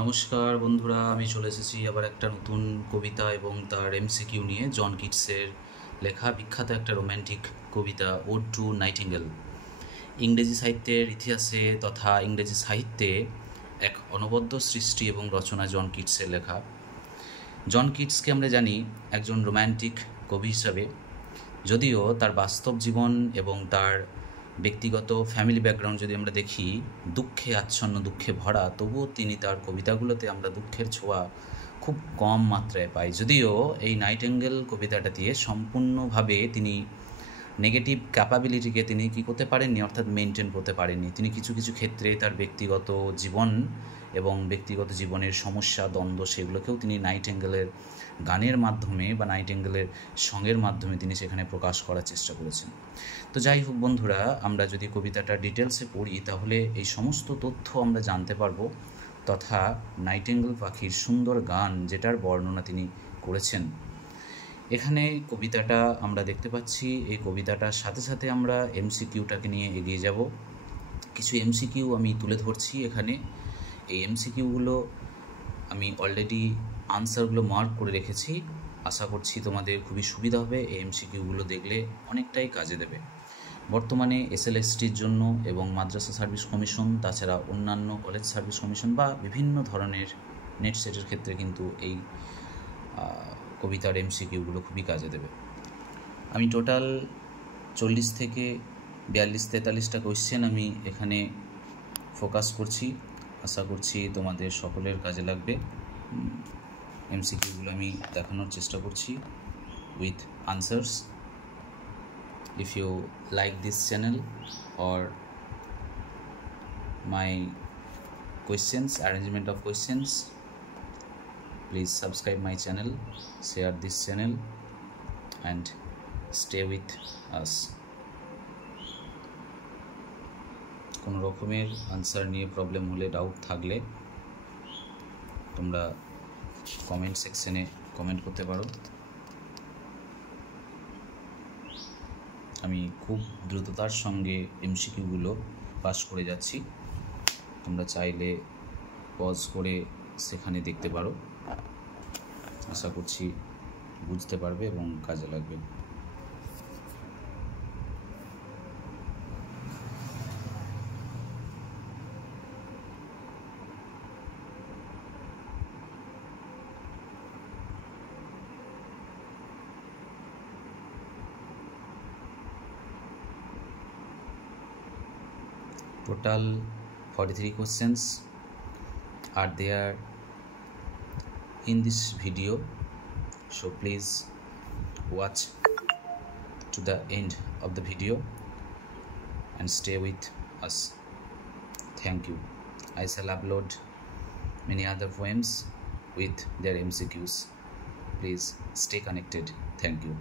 নমস্কার বন্ধুরা, আমি চলে এসেছি আবার একটা নতুন কবিতা এবং তার এমসিকিউ নিয়ে। জন কিটসের লেখা বিখ্যাত একটা রোম্যান্টিক কবিতা ওড টু নাইটিঙ্গেল। ইংরেজি সাহিত্যের ইতিহাসে তথা ইংরেজি সাহিত্যে এক অনবদ্য সৃষ্টি এবং রচনা জন কিটসের লেখা। জন কিটসকে আমরা জানি একজন রোম্যান্টিক কবি হিসাবে, যদিও তার বাস্তব জীবন এবং তার ব্যক্তিগত ফ্যামিলি ব্যাকগ্রাউন্ড যদি আমরা দেখি দুঃখে আচ্ছন্ন, দুঃখে ভরা, তবুও তিনি তার কবিতাগুলোতে আমরা দুঃখের ছোঁয়া খুব কম মাত্রায় পাই। যদিও এই নাইটিঙ্গেল কবিতাটা দিয়ে সম্পূর্ণভাবে তিনি নেগেটিভ ক্যাপাবিলিটিকে তিনি কী করতে পারেননি, অর্থাৎ মেনটেন করতে পারেননি। তিনি কিছু কিছু ক্ষেত্রে তার ব্যক্তিগত জীবন এবং ব্যক্তিগত জীবনের সমস্যা, দ্বন্দ্ব, সেগুলোকেও তিনি নাইটিঙ্গেলের গানের মাধ্যমে বা নাইটিঙ্গেলের সঙ্গের মাধ্যমে তিনি সেখানে প্রকাশ করার চেষ্টা করেছেন। তো যাই হোক বন্ধুরা, আমরা যদি কবিতাটা ডিটেলসে পড়ি তাহলে এই সমস্ত তথ্য আমরা জানতে পারবো, তথা নাইটিঙ্গেল পাখির সুন্দর গান যেটার বর্ণনা তিনি করেছেন। এখানে কবিতাটা আমরা দেখতে পাচ্ছি, এই কবিতাটার সাথে সাথে আমরা এমসিকিউটাকে নিয়ে এগিয়ে যাব। কিছু এমসিকিউ আমি তুলে ধরছি এখানে। এই এমসিকিউগুলো আমি অলরেডি আনসারগুলো মার্ক করে রেখেছি। আশা করছি তোমাদের খুবই সুবিধা হবে, এই এমসিকিউগুলো দেখলে অনেকটাই কাজে দেবে। বর্তমানে এসএলএসটির জন্য এবং মাদ্রাসা সার্ভিস কমিশন, তাছাড়া অন্যান্য কলেজ সার্ভিস কমিশন বা বিভিন্ন ধরনের নেট সেটের ক্ষেত্রে কিন্তু এই কবিতার এমসিকিউগুলো খুবই কাজে দেবে। আমি টোটাল 40 থেকে 42-43টা কোয়েশ্চেন আমি এখানে ফোকাস করছি। আশা করছি তোমাদের সকলের কাজে লাগবে। এমসিকিউগুলো আমি দেখানোর চেষ্টা করছি with answers. If you like this channel or my questions, arrangement of questions, please subscribe my channel, share this channel and stay with us. কোনো রকমের আনসার নিয়ে প্রবলেম হলে, ডাউট থাকলে তোমরা কমেন্ট সেকশনে কমেন্ট করতে পারো। আমি খুব দ্রুততার সঙ্গে এমসিকিউগুলো পাস করে যাচ্ছি, তোমরা চাইলে পজ করে সেখানে দেখতে পারো। আশা করছি বুঝতে পারবে এবং কাজে লাগবে। Total 43 questions are there in this video, so please watch to the end of the video and stay with us. Thank you. I shall upload many other poems with their MCQs. Please stay connected. Thank you.